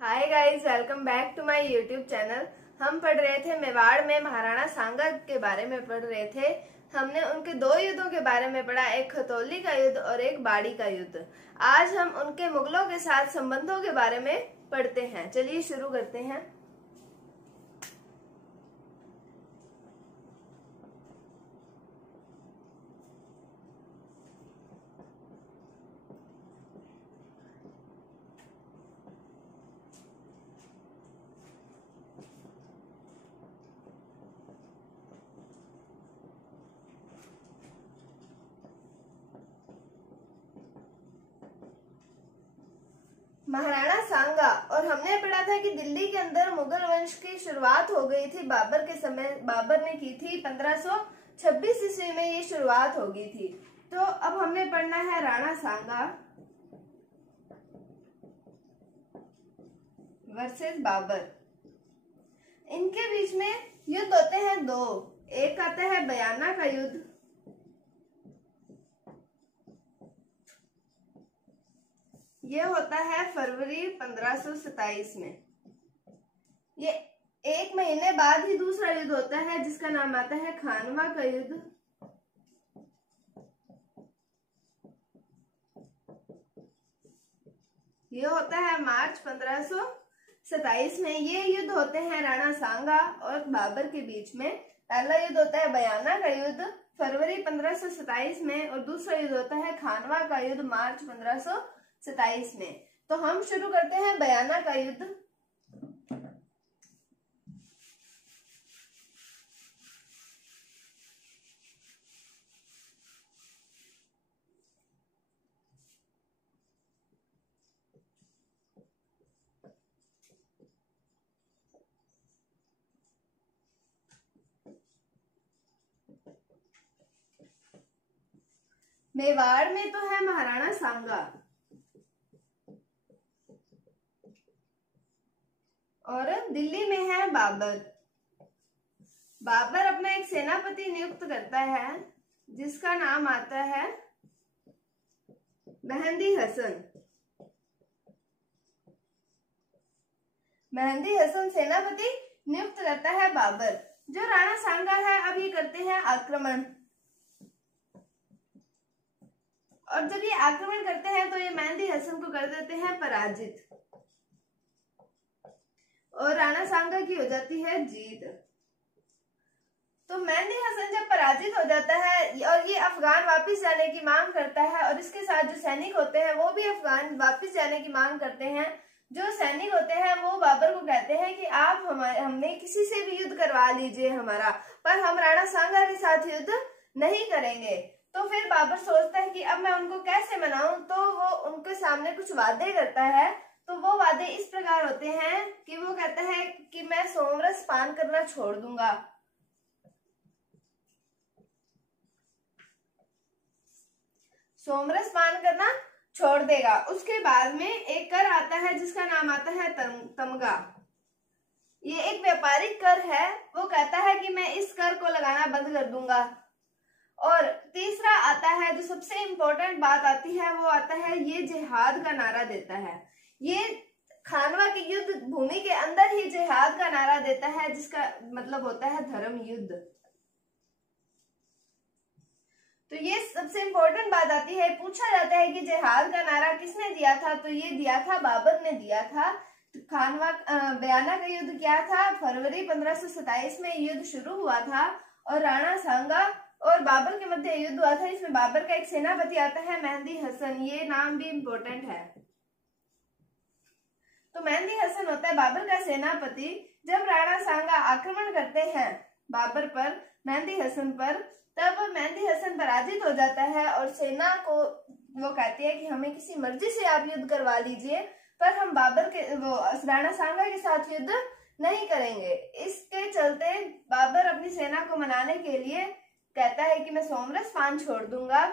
Hi guys, welcome back to my YouTube channel. हम पढ़ रहे थे मेवाड़ में महाराणा सांगा के बारे में पढ़ रहे थे। हमने उनके दो युद्धों के बारे में पढ़ा, एक खतौली का युद्ध और एक बाड़ी का युद्ध। आज हम उनके मुगलों के साथ संबंधों के बारे में पढ़ते हैं। चलिए शुरू करते हैं। महाराणा सांगा, और हमने पढ़ा था कि दिल्ली के अंदर मुगल वंश की शुरुआत हो गई थी बाबर के समय। बाबर ने की थी 1526 ईस्वी में ये शुरुआत हो गई थी। तो अब हमने पढ़ना है राणा सांगा वर्सेस बाबर। इनके बीच में युद्ध होते हैं दो। एक आता है बयाना का युद्ध, ये होता है फरवरी 1527 में। ये एक महीने बाद ही दूसरा युद्ध होता है जिसका नाम आता है खानवा का युद्ध। ये होता है मार्च 1527 में। ये युद्ध होते हैं राणा सांगा और बाबर के बीच में। पहला युद्ध होता है बयाना का युद्ध फरवरी 1527 में, और दूसरा युद्ध होता है खानवा का युद्ध मार्च 1527 में। तो हम शुरू करते हैं बयाना का युद्ध। मेवाड़ में तो है महाराणा सांगा और दिल्ली में है बाबर। बाबर अपना एक सेनापति नियुक्त करता है जिसका नाम आता है मेहंदी हसन। मेहंदी हसन सेनापति नियुक्त करता है बाबर। जो राणा सांगा है, अब ये करते हैं आक्रमण, और जब ये आक्रमण करते हैं तो ये मेहंदी हसन को कर देते हैं पराजित, और राणा सांगा की हो जाती है जीत। तो मेहंदी हसन जब पराजित हो जाता है और ये अफगान वापस जाने की मांग करता है, और इसके साथ जो सैनिक होते हैं वो भी अफगान वापस जाने की मांग करते हैं। जो सैनिक होते हैं वो बाबर को कहते हैं कि आप हमें किसी से भी युद्ध करवा लीजिए हमारा, पर हम राणा सांगा के साथ युद्ध नहीं करेंगे। तो फिर बाबर सोचता है कि अब मैं उनको कैसे मनाऊं, तो वो उनके सामने कुछ वादे करता है। तो वो वादे इस प्रकार होते हैं कि वो कहता है कि मैं सोमरस पान करना छोड़ दूंगा, सोमरस पान करना छोड़ देगा। उसके बाद में एक कर आता है जिसका नाम आता है तमगा। ये एक व्यापारिक कर है। वो कहता है कि मैं इस कर को लगाना बंद कर दूंगा। और तीसरा आता है, जो सबसे इम्पोर्टेंट बात आती है, वो आता है ये जिहाद का नारा देता है। ये खानवा के युद्ध भूमि के अंदर ही जिहाद का नारा देता है, जिसका मतलब होता है धर्म युद्ध। तो ये सबसे इम्पोर्टेंट बात आती है। पूछा जाता है कि जिहाद का नारा किसने दिया था, तो ये दिया था बाबर ने दिया था। खानवा बयाना का युद्ध क्या था, फरवरी 1527 में युद्ध शुरू हुआ था, और राणा सांगा और बाबर के मध्य युद्ध हुआ था। इसमें बाबर का एक सेनापति आता है मेहंदी हसन। ये नाम भी इम्पोर्टेंट है। तो मेहंदी हसन होता है बाबर का सेनापति। जब राणा सांगा आक्रमण करते हैं बाबर पर, मेहंदी हसन पर, तब मेहंदी हसन पराजित हो जाता है, और सेना को वो कहती है कि हमें किसी मर्जी से आप युद्ध करवा लीजिए, पर हम बाबर के राणा सांगा के साथ युद्ध नहीं करेंगे। इसके चलते बाबर अपनी सेना को मनाने के लिए कहता है कि मैं सोमरस पान छोड़ दूंगा,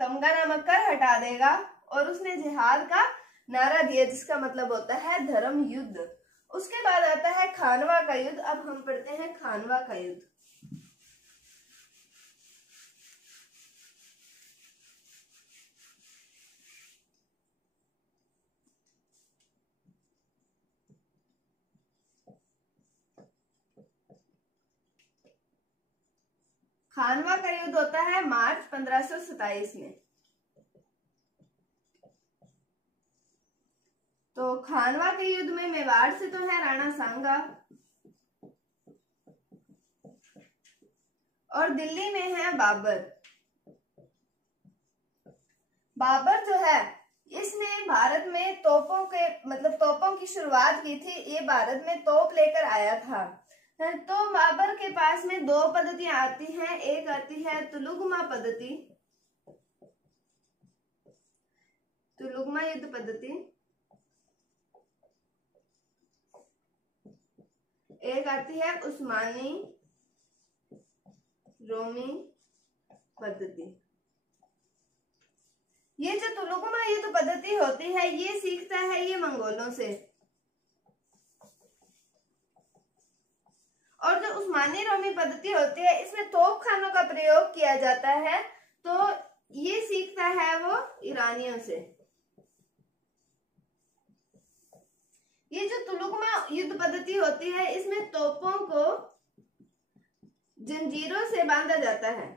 तमगा नामक कर हटा देगा, और उसने जिहाद का नारा दिया जिसका मतलब होता है धर्म युद्ध। उसके बाद आता है खानवा का युद्ध। अब हम पढ़ते हैं खानवा का युद्ध। खानवा का युद्ध होता है मार्च 1527 में। तो खानवा के युद्ध में मेवाड़ से तो है राणा सांगा, और दिल्ली में है बाबर। बाबर जो है इसने भारत में तोपों के तोपों की शुरुआत की थी। ये भारत में तोप लेकर आया था। तो बाबर के पास में दो पद्धतियां आती हैं। एक आती है तुलुगमा पद्धति, तुलुगमा युद्ध पद्धति। एक आती है उस्मानी रोमी पद्धति। ये जो तुलुगमा युद्ध पद्धति होती है ये सीखता है ये मंगोलों से, और जो उस्मानी रोमी पद्धति होती है इसमें तोप खानों का प्रयोग किया जाता है, तो ये सीखता है वो ईरानियों से। ये जो तुलुगमा युद्ध पद्धति होती है इसमें तोपों को जंजीरों से बांधा जाता है।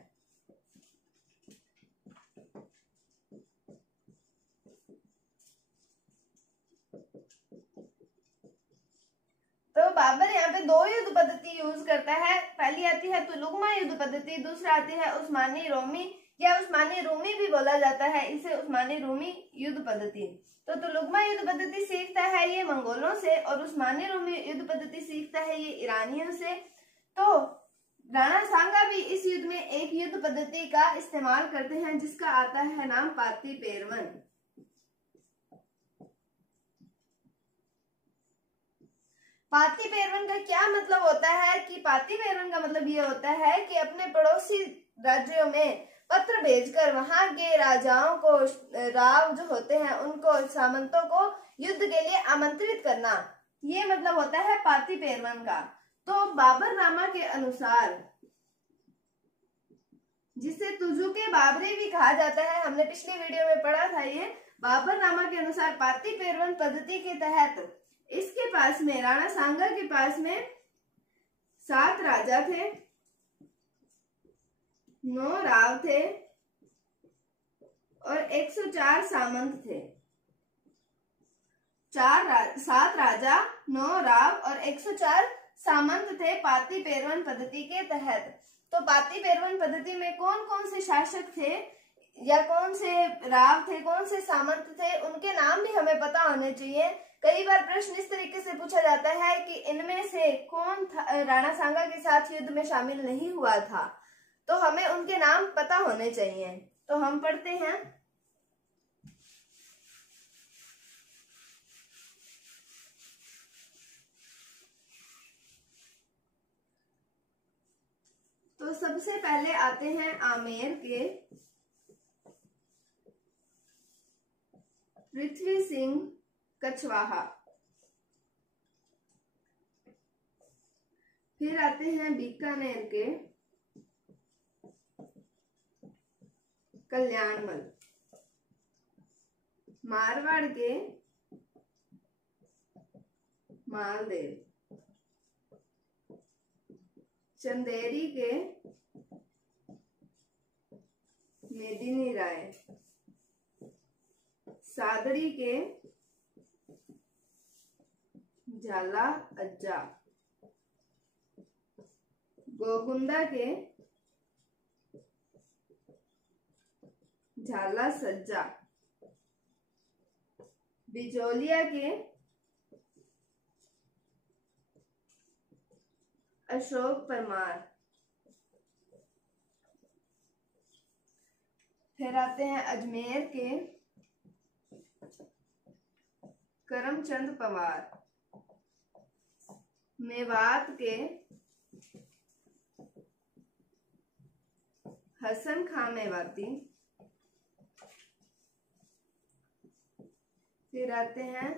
तो बाबर यहाँ पे दो युद्ध पद्धति यूज करता है। पहली आती है तुलुगमा युद्ध पद्धति, दूसरा आती है उस्मानी रोमी या उस्मानी रूमी भी बोला जाता है इसे, उस्मानी रूमी युद्ध पद्धति। तो तुलुगमा युद्ध पद्धति सीखता है ये मंगोलों से और उस्मानी रूमी युद्ध पद्धति सीखता है ये ईरानियों से। तो राणा सांगा भी इस युद्ध में एक युद्ध पद्धति का इस्तेमाल करते हैं जिसका आता है नाम पाती पेरवन। पाती पेरवन का क्या मतलब होता है कि पाती पेरवन का मतलब ये होता है कि अपने पड़ोसी राज्यों में पत्र भेजकर वहां के राजाओं को, राव जो होते हैं उनको, सामंतों को युद्ध के लिए आमंत्रित करना, ये मतलब होता है पाती पेरवन का। तो बाबरनामा के अनुसार, जिसे तुजुके बाबरी भी कहा जाता है, हमने पिछली वीडियो में पढ़ा था ये, बाबरनामा के अनुसार पाती पेरवन पद्धति के तहत इसके पास में, राणा सांगा के पास में 7 राजा थे, 9 राव थे और 104 सामंत थे। 7 राजा, 9 राव और 104 सामंत थे पाती पेरवन पद्धति के तहत। तो पाती पेरवन पद्धति में कौन कौन से शासक थे या कौन से राव थे, कौन से सामंत थे, उनके नाम भी हमें पता होने चाहिए। कई बार प्रश्न इस तरीके से पूछा जाता है कि इनमें से कौन राणा सांगा के साथ युद्ध में शामिल नहीं हुआ था, तो हमें उनके नाम पता होने चाहिए। तो हम पढ़ते हैं। तो सबसे पहले आते हैं आमेर के पृथ्वी सिंह कछवाहा। फिर आते हैं बीकानेर के कल्याणमल, मारवाड़ के मालदेव, चंदेरी के मेदिनी राय, सादड़ी के झाला अज्जा, गोकुंदा के झाला सज्जा, बिजोलिया के अशोक परमार। फिर आते हैं अजमेर के करमचंद पवार, मेवात के हसन खां मेवाती। फिर आते हैं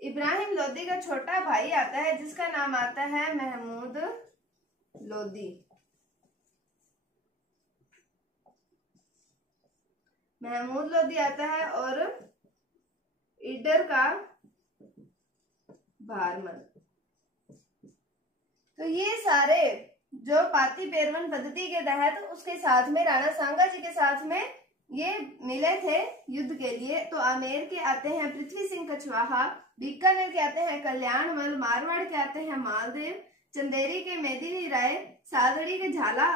इब्राहिम लोदी का छोटा भाई आता है जिसका नाम आता है महमूद लोदी। महमूद लोदी आता है और ईडर का भारमल। तो ये सारे जो पाती पेरवन पद्धति के तहत उसके साथ में राणा सांगा जी के साथ में ये मिले थे युद्ध के लिए। तो आमेर के आते हैं पृथ्वी सिंह कछवाहा, बीकानेर के आते हैं कल्याणमल, मारवाड़ के आते हैं मालदेव, चंदेरी के मेदिनी राय, सादड़ी के झाला,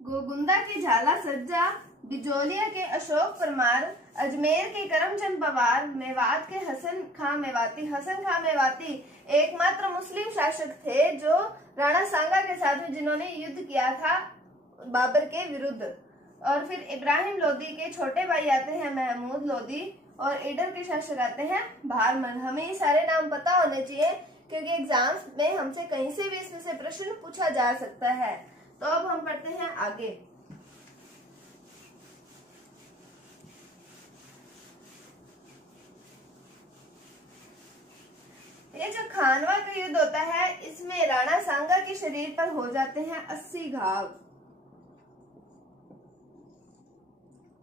गोगुंदा के झाला सज्जा, बिजोलिया के अशोक परमार, अजमेर के करमचंद पवार, मेवात के हसन खां मेवाती एकमात्र मुस्लिम शासक थे जो राणा सांगा के साथ में जिन्होंने युद्ध किया था बाबर के विरुद्ध। और फिर इब्राहिम लोदी के छोटे भाई आते हैं महमूद लोदी, और ईडर के शासक आते हैं भारमल। हमें ये सारे नाम पता होने चाहिए क्योंकि एग्जाम्स में हमसे कहीं से भी इसमें से प्रश्न पूछा जा सकता है। तो अब हम पढ़ते हैं आगे। ये जो खानवा का युद्ध होता है इसमें राणा सांगा के शरीर पर हो जाते हैं 80 घाव।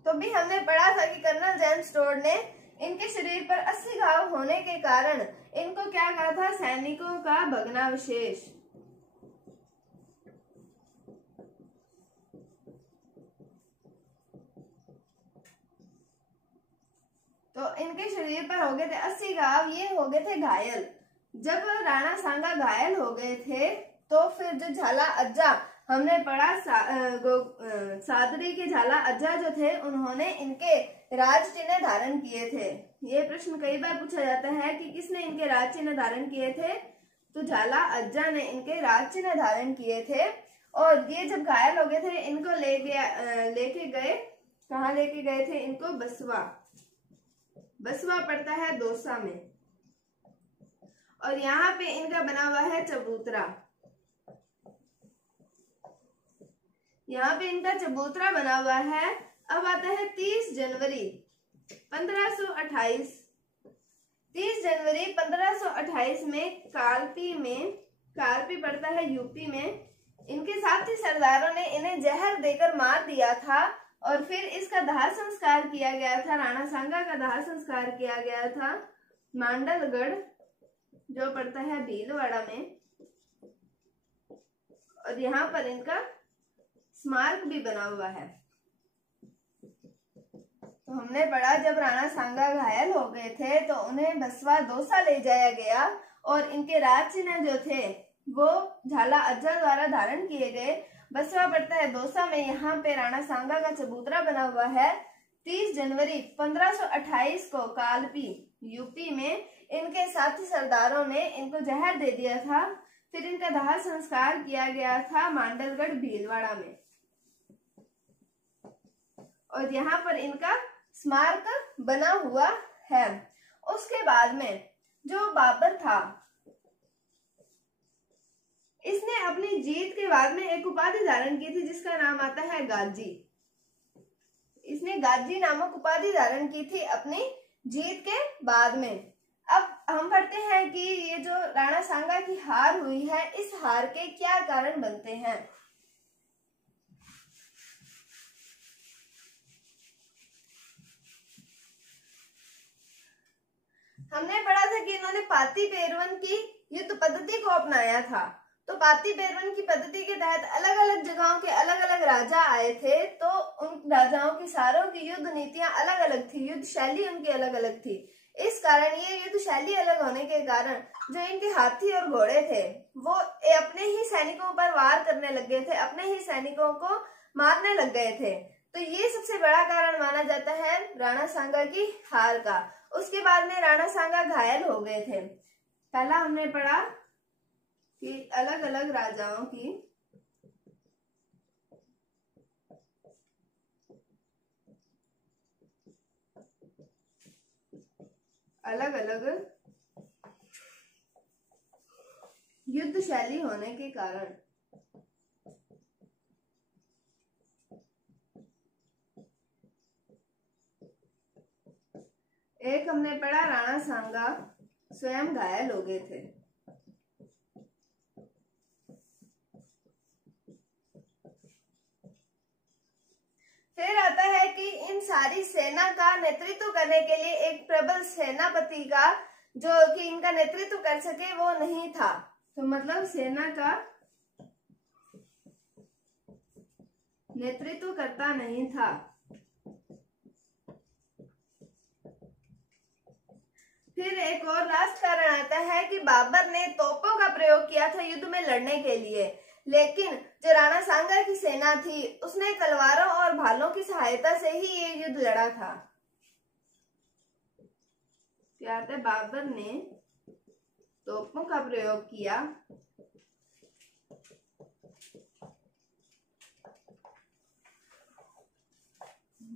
तो भी हमने पढ़ा था कि कर्नल जेम्स टोड ने इनके शरीर पर 80 घाव होने के कारण इनको क्या कहा था, सैनिकों का भग्नावशेष। तो इनके शरीर पर हो गए थे 80 घाव, ये हो गए थे घायल। जब राणा सांगा घायल हो गए थे तो फिर जो झाला अज्जा हमने पढ़ा, सादरी के झाला अज्जा जो थे उन्होंने इनके राज चिन्ह धारण किए थे। ये प्रश्न कई बार पूछा जाता है कि किसने इनके राज चिन्ह धारण किए थे, तो झाला अज्जा ने इनके राज चिन्ह धारण किए थे। और ये जब घायल हो गए थे इनको लेके गए, कहाँ लेके गए थे इनको, बसवा पड़ता है दौसा में, और यहाँ पे इनका बना हुआ है चबूतरा। यहाँ पे इनका चबूतरा बना हुआ है। अब आता है 30 जनवरी 1528। 30 जनवरी 1528 में कालपी पड़ता है यूपी में, इनके साथी सरदारों ने इन्हें जहर देकर मार दिया था और फिर इसका दाह संस्कार किया गया था। राणा सांगा का दाह संस्कार किया गया था मांडलगढ़ जो पड़ता है भीलवाड़ा में, और यहाँ पर इनका स्मारक भी बना हुआ है। तो हमने पढ़ा जब राणा सांगा घायल हो गए थे तो उन्हें बसवा दौसा ले जाया गया और इनके राज चिन्ह जो थे वो झाला अज्जा द्वारा धारण किए गए। बसवा पड़ता है दौसा में, यहाँ पे राणा सांगा का चबूतरा बना हुआ है। 30 जनवरी 1528 को कालपी यूपी में इनके साथी सरदारों ने इनको जहर दे दिया था, फिर इनका दाह संस्कार किया गया था मांडलगढ़ भीलवाड़ा में, और यहाँ पर इनका स्मारक बना हुआ है। उसके बाद में जो बाबर था इसने अपनी जीत के बाद में एक उपाधि धारण की थी जिसका नाम आता है गाजी। इसने गाजी नामक उपाधि धारण की थी अपनी जीत के बाद में। अब हम पढ़ते हैं कि ये जो राणा सांगा की हार हुई है इस हार के क्या कारण बनते हैं। हमने पढ़ा था कि इन्होंने पाती पेरवन की युद्ध पद्धति को अपनाया था। तो पाती पेरवन की पद्धति के तहत अलग अलग जगहों के अलग अलग राजा आए थे, तो उन राजाओं की सारों की युद्ध नीतियां अलग अलग थी, युद्ध शैली उनकी अलग अलग थी। इस कारण ये युद्ध शैली अलग होने के कारण जो इनके हाथी और घोड़े थे वो अपने ही सैनिकों पर वार करने लग गए थे, अपने ही सैनिकों को मारने लग गए थे। तो ये सबसे बड़ा कारण माना जाता है राणा सांगा की हार का। उसके बाद में राणा सांगा घायल हो गए थे। पहला हमने पढ़ा कि अलग अलग राजाओं की अलग अलग युद्ध शैली होने के कारण एक हमने पढ़ा राणा सांगा स्वयं घायल हो गए थे। फिर आता है कि इन सारी सेना का नेतृत्व करने के लिए एक प्रबल सेनापति का जो कि इनका नेतृत्व कर सके वो नहीं था। तो मतलब सेना का नेतृत्व करता नहीं था। फिर एक और लास्ट कारण आता है कि बाबर ने तोपों का प्रयोग किया था युद्ध में लड़ने के लिए, लेकिन जो राणा सांगा की सेना थी उसने तलवारों और भालों की सहायता से ही ये युद्ध लड़ा था। क्या आता है, बाबर ने तोपों का प्रयोग किया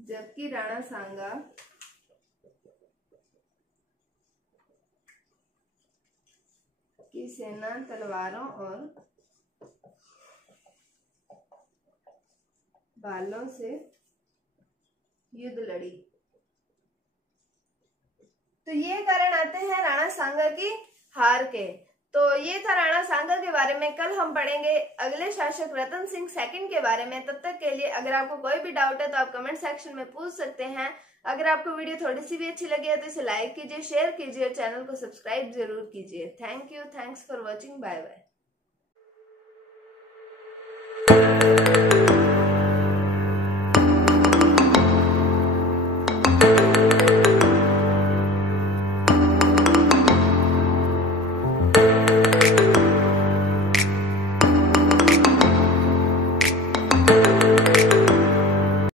जबकि राणा सांगा की सेना तलवारों और भालों से युद्ध लड़ी। तो ये कारण आते हैं राणा सांगा की हार के। तो ये था राणा सांगा के बारे में। कल हम पढ़ेंगे अगले शासक रतन सिंह सेकंड के बारे में। तब तक के लिए अगर आपको कोई भी डाउट है तो आप कमेंट सेक्शन में पूछ सकते हैं। अगर आपको वीडियो थोड़ी सी भी अच्छी लगी है तो इसे लाइक कीजिए, शेयर कीजिए और चैनल को सब्सक्राइब जरूर कीजिए। Thank you, thanks for watching, bye bye.